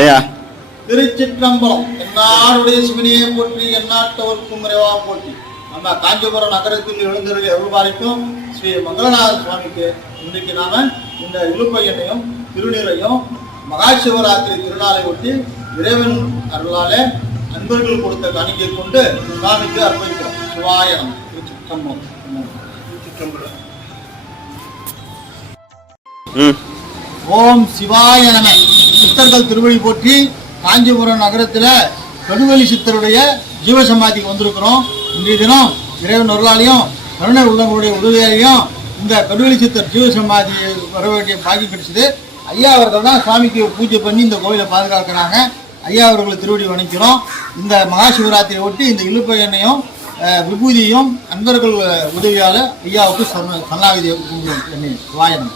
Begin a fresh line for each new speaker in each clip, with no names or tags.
ஐயா.
திருச்சிற்றம்பலம் என்னாருடைய சிவனையை போற்றி எந்நாட்டவர்க்கும் இறைவா போற்றி. நம்ம காஞ்சிபுரம் நகரத்தில் எழுந்தருளி அருள்பாலிக்கும் ஸ்ரீ மங்களநாத சுவாமிக்கு இன்றைக்கு நாம இந்த இழுப்பையனையும் திருநீரையும் மகா சிவராத்திரி திருநாளை ஒட்டி இறைவன் அருளாலே அன்பர்கள் கொடுத்த காணிக்கை கொண்டு சுவாமிக்கு அர்ப்பணிக்கிறோம். சிவாயனம் திருச்சிற்றம்பலம். திருச்சிற்றம்பலம் ஓம் சிவாய நம. சித்தர்கள் திருவழி போற்றி காஞ்சிபுரம் நகரத்தில் கடுவெளி சித்தருடைய ஜீவசமாதிக்கு வந்திருக்கிறோம். இன்றைய தினம் இறைவன் அருளாலையும் கருணை உள்ளவங்களுடைய உதவியாலையும் இந்த கடுவெளி சித்தர் ஜீவசமாதி வர வேண்டிய பாக்கி கிடைச்சது. ஐயா அவர்கள் தான் சுவாமிக்கு பூஜை பண்ணி இந்த கோயிலை பாதுகாக்கிறாங்க. ஐயா அவர்களை திருவடி வணிக்கிறோம். இந்த மகா சிவராத்திரியை ஒட்டி இந்த இழுப்ப எண்ணையும் விபூதியும் அன்பர்கள் உதவியால் ஐயாவுக்கு சரண சரணாகதி எண்ணெய். வாயனம்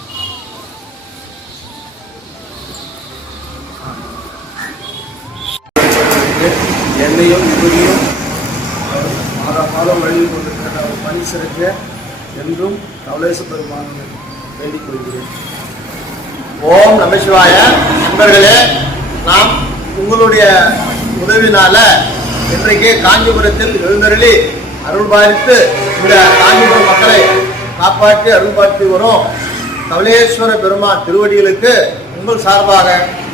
என்னையும் விபதியும் மாத மாதம் வழியில் கொண்டிருக்கிற அவர் பணி சிறக்க என்றும் கவலேச பெருமான் வேண்டிக் கொள்கிறேன்.
ஓம் நமசிவாய நண்பர்களே நாம் உங்களுடைய உதவினால இன்றைக்கு காஞ்சிபுரத்தில் எழுந்தருளி அருள் பாதித்து இந்த காஞ்சிபுரம் மக்களை காப்பாற்றி அருள் பார்த்து வரும். கவலேஸ்வர பெருமான் திருவடிகளுக்கு உங்கள் சார்பாக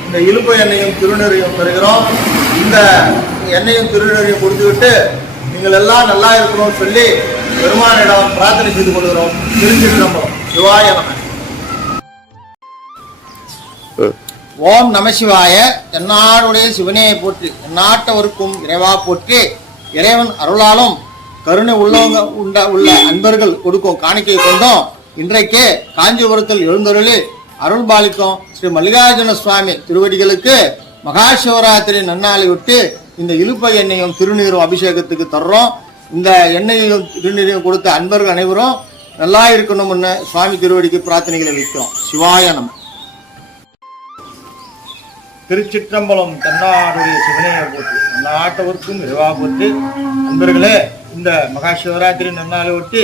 இந்த இழுப்பு எண்ணையும் திருநீரையும் பெறுகிறோம் இந்த எண்ணெயும் கொடுத்து கொடுத்துவிட்டு நீங்கள் எல்லாம் நல்லா இருக்கணும்னு சொல்லி பெருமானிடம் பிரார்த்தனை செய்து கொள்கிறோம். திருச்சிற்றம்பலம் சிவாய ஓம் நமசிவாய என்னாருடைய சிவனையை போற்றி எந்நாட்டவருக்கும் இறைவா போற்றி இறைவன் அருளாலும் கருணை உள்ளவங்க உண்ட உள்ள அன்பர்கள் கொடுக்கும் காணிக்கை கொண்டோம். இன்றைக்கு காஞ்சிபுரத்தில் எழுந்தருளி அருள் பாலிக்கும் ஸ்ரீ மல்லிகார்ஜுன சுவாமி திருவடிகளுக்கு மகா சிவராத்திரி நன்னாளை விட்டு இந்த இழுப்பை எண்ணெயும் திருநீரும் அபிஷேகத்துக்கு தர்றோம். இந்த எண்ணெயையும் திருநீரையும் கொடுத்த அன்பர்கள் அனைவரும் நல்லா இருக்கணும்னு சுவாமி திருவடிக்கு பிரார்த்தனைகளை வைக்கிறோம் சிவாயனம் திருச்சிற்றம்பலம் தன்னாருடைய சிவனையை போட்டு நாட்டவர்க்கும் இறைவா போட்டு நண்பர்களே இந்த மகா சிவராத்திரி நன்னாளை ஒட்டி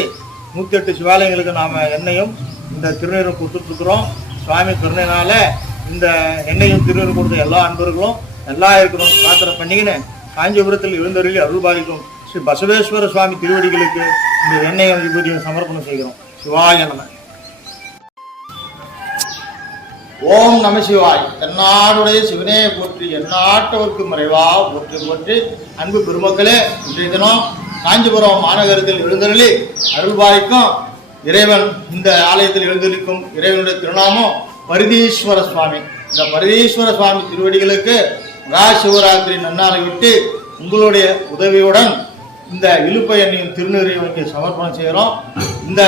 நூற்றி எட்டு சிவாலயங்களுக்கு நாம் எண்ணெயும் இந்த திருநீரும் கொடுத்துட்ருக்குறோம் சுவாமி கருணையினால இந்த எண்ணெயும் திருநீரும் கொடுத்த எல்லா அன்பர்களும் நல்லா இருக்கணும் பிரார்த்தனை பண்ணிக்கின்னு காஞ்சிபுரத்தில் எழுந்தருளி அருள்பாலிக்கும் ஸ்ரீ பசவேஸ்வர சுவாமி திருவடிகளுக்கு இந்த எண்ணெய் விபூதியும் சமர்ப்பணம் செய்கிறோம். சிவாய நம. ஓம் நம சிவாய். தென்னாடுடைய சிவனே போற்றி எந்நாட்டவர்க்கு மறைவா போற்றி போற்றி. அன்பு பெருமக்களே இன்றைய தினம் காஞ்சிபுரம் மாநகரத்தில் எழுந்தருளி அருள்பாய்க்கும் இறைவன் இந்த ஆலயத்தில் எழுந்தளிக்கும் இறைவனுடைய திருநாமம் பரிதீஸ்வர சுவாமி. இந்த பரிதீஸ்வர சுவாமி திருவடிகளுக்கு சிவராத்திரி நன்னாளை விட்டு உங்களுடைய உதவியுடன் இந்த இழுப்ப எண்ணையும் திருநீரையும் இங்கே சமர்ப்பணம் செய்கிறோம். இந்த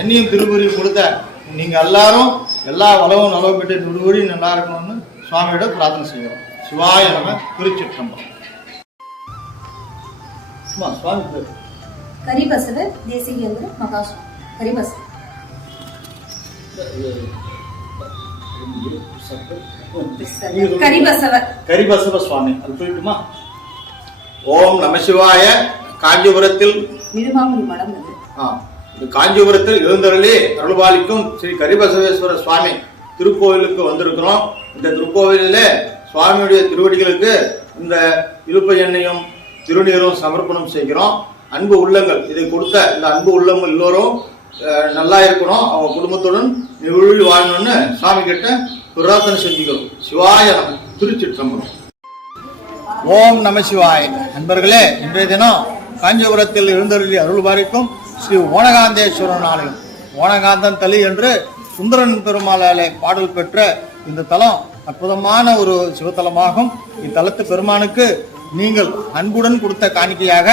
எண்ணையும் திருநீரையும் கொடுத்த நீங்க எல்லாரும் எல்லா வளவும் நலவும் பெற்று நுடுவடி நல்லா இருக்கணும்னு சுவாமியோட பிரார்த்தனை செய்கிறோம். சிவாய நம திருச்சிற்றம்பலம். சுவாமி பேர்.
கரிபசவர் தேசிகேந்திர மகாசு கரிபசவர். கரிபசவர்
கரிபசவ. சுவாமி. அது சொல்லட்டுமா ஓம் நம சிவாய காஞ்சிபுரத்தில். காஞ்சிபுரத்தில் எழுந்தருளி அருள்பாலிக்கும் ஸ்ரீ கரிபசவேஸ்வர சுவாமி திருக்கோவிலுக்கு வந்திருக்கிறோம். இந்த திருக்கோவிலிலே சுவாமியுடைய திருவடிகளுக்கு இந்த இழுப்ப எண்ணெயும் திருநீரும் சமர்ப்பணம் செய்கிறோம். அன்பு உள்ளங்கள் இதை கொடுத்த இந்த அன்பு உள்ளங்கள் எல்லோரும் நல்லா இருக்கணும். அவங்க குடும்பத்துடன் நிகழ்வில் வாழணும்னு சாமி கிட்ட பிரார்த்தனை செஞ்சுக்கிறோம். சிவாய நம ஓம் நம சிவாய். நண்பர்களே இன்றைய தினம் காஞ்சிபுரத்தில் இருந்தருளி அருள் பாரிக்கும் ஸ்ரீ ஓனகாந்தேஸ்வரன் ஆலயம் ஓனகாந்தன் தலி என்று சுந்தரன் பெருமாளாலே பாடல் பெற்ற இந்த தலம் அற்புதமான ஒரு சிவத்தலமாகும். இத்தலத்து பெருமானுக்கு நீங்கள் அன்புடன் கொடுத்த காணிக்கையாக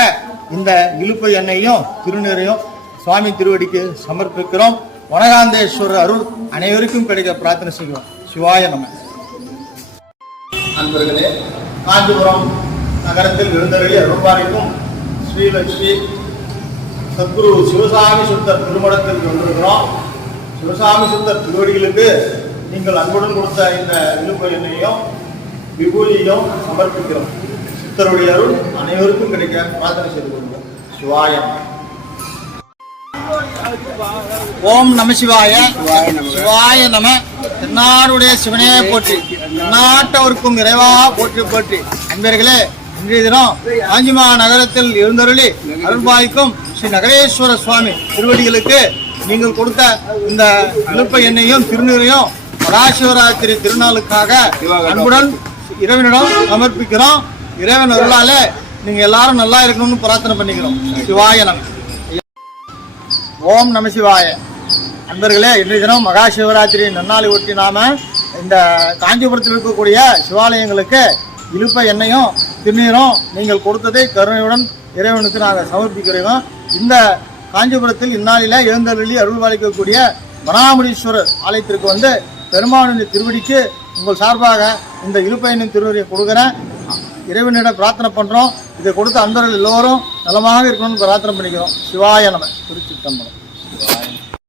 இந்த இழுப்பு எண்ணெயும் திருநீரையும் சுவாமி திருவடிக்கு சமர்ப்பிக்கிறோம். வனகாந்தேஸ்வரர் அருள் அனைவருக்கும் கிடைக்க பிரார்த்தனை செய்கிறோம். சிவாய நம. நண்பர்களே காஞ்சிபுரம் நகரத்தில் இருந்தவர்களே அருள்பாரிக்கும் ஸ்ரீலட்சுமி சத்குரு சிவசாமி சுத்தர் திருமணத்தில் வந்திருக்கிறோம். சிவசாமி சுந்தர் திருவடிகளுக்கு நீங்கள் அன்புடன் கொடுத்த இந்த இழுப்பு எண்ணையும் விபூதியையும் சமர்ப்பிக்கிறோம். சித்தருடைய அருள் அனைவருக்கும் கிடைக்க பிரார்த்தனை செய்து கொள்கிறோம். சிவாயம் ஓம் நம சிவாய. சிவாய நம. என்னாருடைய சிவனையே போற்றி. நாட்டவருக்கும் இறைவா போற்றி போற்றி. அன்பர்களே இன்றைய தினம் காஞ்சிமா நகரத்தில் எழுந்தருளி அருள்பாய்க்கும் ஸ்ரீ நகரேஸ்வர சுவாமி திருவடிகளுக்கு நீங்கள் கொடுத்த இந்த அனுப்ப எண்ணையும் திருநீரையும் பராசிவராத்திரி திருநாளுக்காக அன்புடன் இறைவனிடம் சமர்ப்பிக்கிறோம். இறைவன் அருளாலே நீங்க எல்லாரும் நல்லா இருக்கணும்னு பிரார்த்தனை பண்ணிக்கிறோம். சிவாய நம. ஓம் நமசிவாய அன்பர்களே இன்றைய தினம் மகா சிவராத்திரி நன்னாளை ஒட்டி நாம இந்த காஞ்சிபுரத்தில் இருக்கக்கூடிய சிவாலயங்களுக்கு இழுப்ப எண்ணெயும் திருநீரும் நீங்கள் கொடுத்ததை கருணையுடன் இறைவனுக்கு நாங்கள் சமர்ப்பிக்கிறோம். இந்த காஞ்சிபுரத்தில் இந்நாளில் எழுந்தருளி அருள்வாளிக்கக்கூடிய மனாமுடீஸ்வரர் ஆலயத்திற்கு வந்து பெருமானின் திருவடிக்கு உங்கள் சார்பாக இந்த இழுப்ப எண்ணெய் திருவடியை கொடுக்குறேன். இறைவனிடம் பிரார்த்தனை பண்ணுறோம் இதை கொடுத்த அன்பர்கள் எல்லோரும் நலமாக இருக்கணும்னு பிரார்த்தனை பண்ணிக்கிறோம். சிவாய நம்ம திருச்சி தம்பரம்